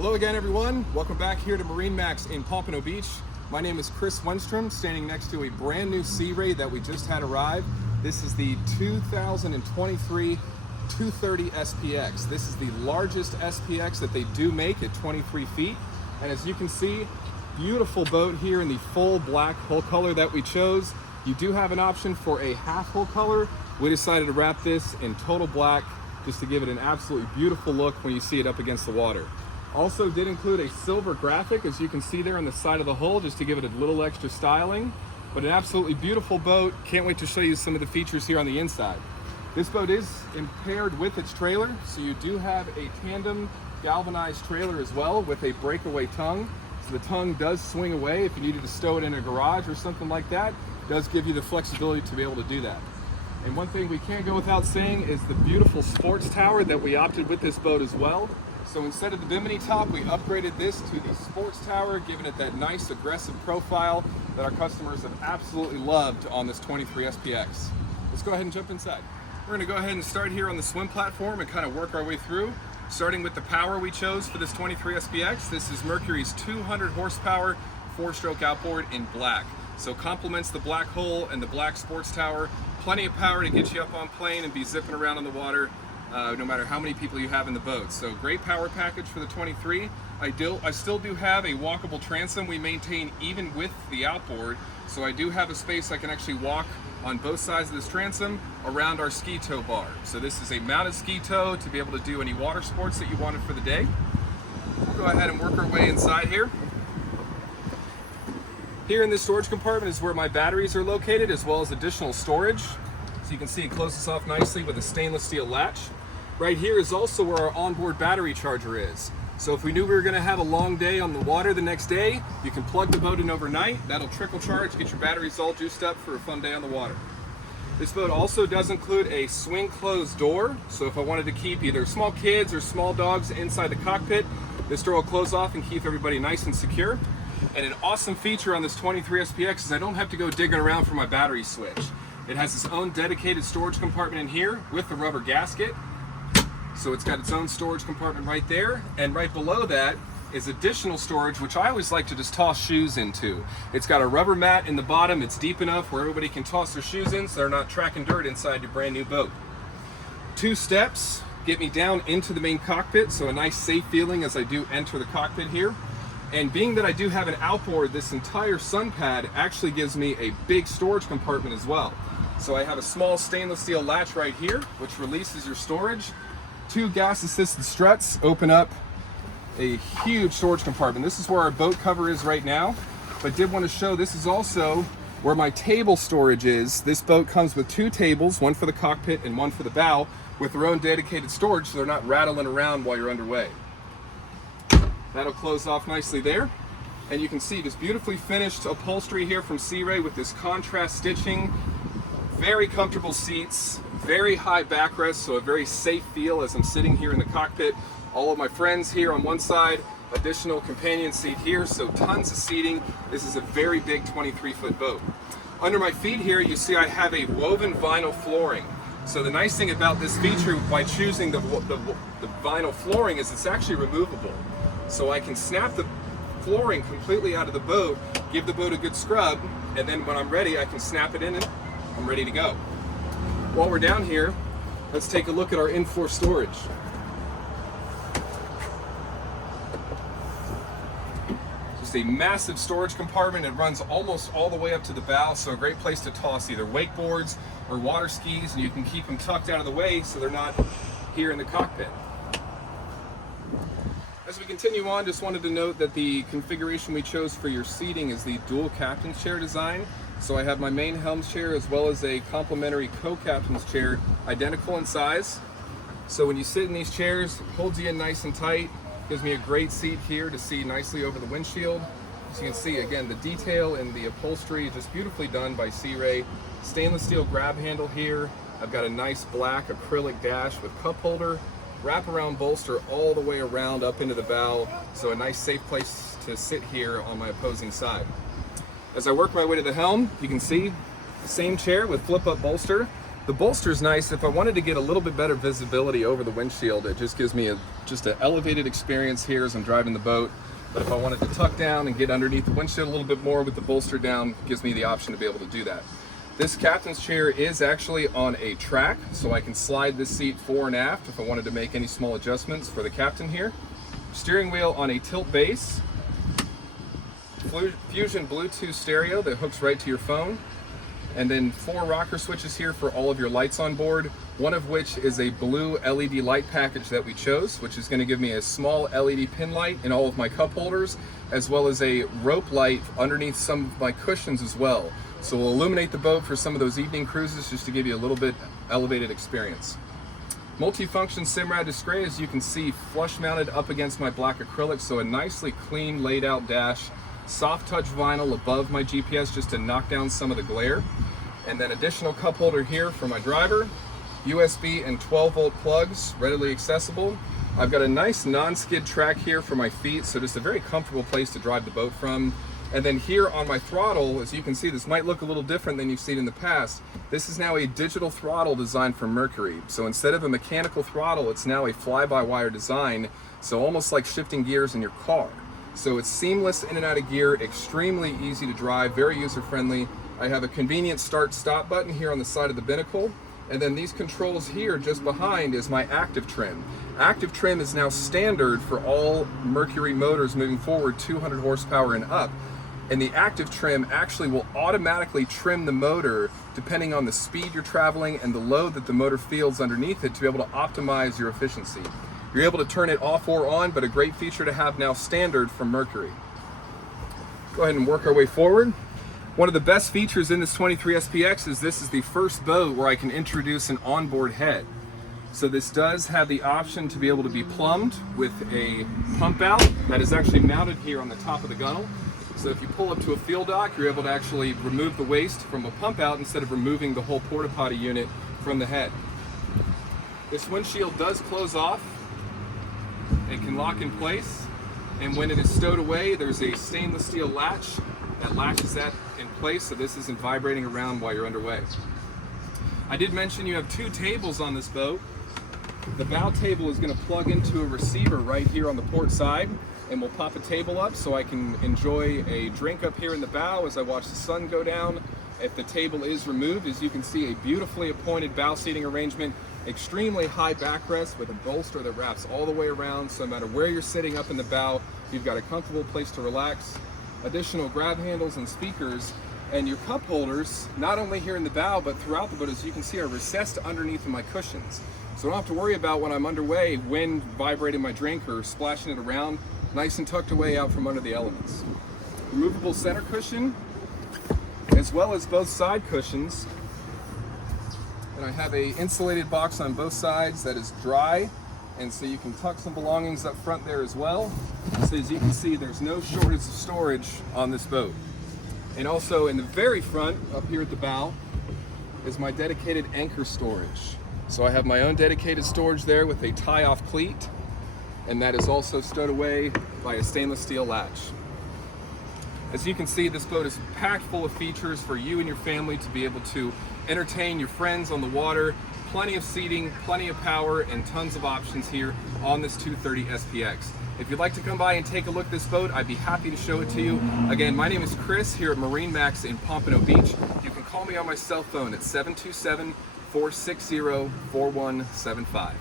Hello again, everyone. Welcome back here to MarineMax in Pompano Beach. My name is Chris Wenstrom, standing next to a brand new Sea Ray that we just had arrive. This is the 2023 230 SPX. This is the largest SPX that they do make at 23 feet. And as you can see, beautiful boat here in the full black hull color that we chose. You do have an option for a half hull color. We decided to wrap this in total black just to give it an absolutely beautiful look when you see it up against the water. Also did include a silver graphic, as you can see there on the side of the hull, just to give it a little extra styling. But an absolutely beautiful boat. Can't wait to show you some of the features here on the inside. This boat is paired with its trailer, so you do have a tandem galvanized trailer as well with a breakaway tongue. So the tongue does swing away if you needed to stow it in a garage or something like that. It does give you the flexibility to be able to do that. And one thing we can't go without saying is the beautiful sports tower that we opted with this boat as well. So instead of the bimini top, we upgraded this to the sports tower, giving it that nice aggressive profile that our customers have absolutely loved on this 23 SPX. Let's go ahead and jump inside. We're going to go ahead and start here on the swim platform and kind of work our way through, starting with the power we chose for this 23 SPX. This is Mercury's 200 horsepower 4-stroke outboard in black. So complements the black hull and the black sports tower. Plenty of power to get you up on plane and be zipping around on the water. No matter how many people you have in the boat. So great power package for the 23. I still do have a walkable transom we maintain even with the outboard. So I do have a space I can actually walk on both sides of this transom around our ski tow bar. So this is a mounted ski tow to be able to do any water sports that you wanted for the day. We'll go ahead and work our way inside here. Here in this storage compartment is where my batteries are located, as well as additional storage. So you can see it closes off nicely with a stainless steel latch. Right here is also where our onboard battery charger is. So if we knew we were going to have a long day on the water the next day, you can plug the boat in overnight. That'll trickle charge, get your batteries all juiced up for a fun day on the water. This boat also does include a swing closed door. So if I wanted to keep either small kids or small dogs inside the cockpit, this door will close off and keep everybody nice and secure. And an awesome feature on this 23 SPX is I don't have to go digging around for my battery switch. It has its own dedicated storage compartment in here with the rubber gasket. So it's got its own storage compartment right there. And right below that is additional storage, which I always like to just toss shoes into. It's got a rubber mat in the bottom. It's deep enough where everybody can toss their shoes in so they're not tracking dirt inside your brand new boat. 2 steps get me down into the main cockpit, so a nice safe feeling as I do enter the cockpit here. And being that I do have an outboard, this entire sun pad actually gives me a big storage compartment as well. So I have a small stainless steel latch right here, which releases your storage. 2 gas assisted struts open up a huge storage compartment. This is where our boat cover is right now, but did want to show this is also where my table storage is. This boat comes with 2 tables, one for the cockpit and one for the bow, with their own dedicated storage so they're not rattling around while you're underway. That'll close off nicely there. And you can see this beautifully finished upholstery here from Sea Ray with this contrast stitching. Very comfortable seats, very high backrest, so a very safe feel as I'm sitting here in the cockpit. All of my friends here on one side, additional companion seat here, so tons of seating. This is a very big 23-foot boat. Under my feet here, you see I have a woven vinyl flooring. So the nice thing about this feature by choosing the vinyl flooring is it's actually removable. So I can snap the flooring completely out of the boat, give the boat a good scrub, and then when I'm ready, I can snap it in and I'm ready to go. While we're down here, let's take a look at our in-floor storage. Just a massive storage compartment. It runs almost all the way up to the bow, so a great place to toss either wakeboards or water skis, and you can keep them tucked out of the way so they're not here in the cockpit. As we continue on, just wanted to note that the configuration we chose for your seating is the dual captain's chair design. So I have my main helm's chair as well as a complimentary co-captain's chair, identical in size. So when you sit in these chairs, it holds you in nice and tight, gives me a great seat here to see nicely over the windshield. So you can see, again, the detail in the upholstery is just beautifully done by Sea Ray. Stainless steel grab handle here. I've got a nice black acrylic dash with cup holder, wraparound bolster all the way around up into the bow. So a nice safe place to sit here on my opposing side. As I work my way to the helm, you can see the same chair with flip-up bolster. The bolster is nice. If I wanted to get a little bit better visibility over the windshield, it just gives me just an elevated experience here as I'm driving the boat. But if I wanted to tuck down and get underneath the windshield a little bit more with the bolster down, it gives me the option to be able to do that. This captain's chair is actually on a track, so I can slide this seat fore and aft if I wanted to make any small adjustments for the captain here. Steering wheel on a tilt base. Fusion Bluetooth stereo that hooks right to your phone. And then 4 rocker switches here for all of your lights on board, one of which is a blue LED light package that we chose, which is going to give me a small LED pin light in all of my cup holders, as well as a rope light underneath some of my cushions as well. So we'll illuminate the boat for some of those evening cruises just to give you a little bit elevated experience. Multifunction Simrad display, as you can see, flush mounted up against my black acrylic, so a nicely clean laid out dash. Soft touch vinyl above my GPS just to knock down some of the glare. And then additional cup holder here for my driver. USB and 12-volt plugs readily accessible. I've got a nice non-skid track here for my feet, so just a very comfortable place to drive the boat from. And then here on my throttle, as you can see, this might look a little different than you've seen in the past. This is now a digital throttle designed for Mercury. So instead of a mechanical throttle, it's now a fly-by-wire design, so almost like shifting gears in your car. So it's seamless in and out of gear, extremely easy to drive, very user-friendly. I have a convenient start-stop button here on the side of the binnacle. And then these controls here just behind is my active trim. Active trim is now standard for all Mercury motors moving forward 200 horsepower and up. And the active trim actually will automatically trim the motor depending on the speed you're traveling and the load that the motor feels underneath it to be able to optimize your efficiency. You're able to turn it off or on, but a great feature to have now standard from Mercury. Go ahead and work our way forward. One of the best features in this 23 SPX is this is the first boat where I can introduce an onboard head. So this does have the option to be able to be plumbed with a pump out that is actually mounted here on the top of the gunnel. So if you pull up to a field dock, you're able to actually remove the waste from a pump out instead of removing the whole porta potty unit from the head. This windshield does close off. It can lock in place, and when it is stowed away, there's a stainless steel latch that latches that in place so this isn't vibrating around while you're underway. I did mention you have 2 tables on this boat. The bow table is going to plug into a receiver right here on the port side, and we'll pop a table up so I can enjoy a drink up here in the bow as I watch the sun go down. If the table is removed, as you can see, a beautifully appointed bow seating arrangement. Extremely high backrest with a bolster that wraps all the way around, so no matter where you're sitting up in the bow, you've got a comfortable place to relax. Additional grab handles and speakers, and your cup holders, not only here in the bow, but throughout the boat, as you can see, are recessed underneath of my cushions. So I don't have to worry about when I'm underway, wind vibrating my drink or splashing it around, nice and tucked away out from under the elements. Removable center cushion, as well as both side cushions. And I have a insulated box on both sides that is dry, and so you can tuck some belongings up front there as well. So as you can see, there's no shortage of storage on this boat. And also in the very front, up here at the bow, is my dedicated anchor storage. So I have my own dedicated storage there with a tie-off cleat, and that is also stowed away by a stainless steel latch. As you can see, this boat is packed full of features for you and your family to be able to entertain your friends on the water. Plenty of seating, plenty of power, and tons of options here on this 230 SPX. If you'd like to come by and take a look at this boat, I'd be happy to show it to you. Again, my name is Chris here at MarineMax in Pompano Beach. You can call me on my cell phone at 727-460-4175.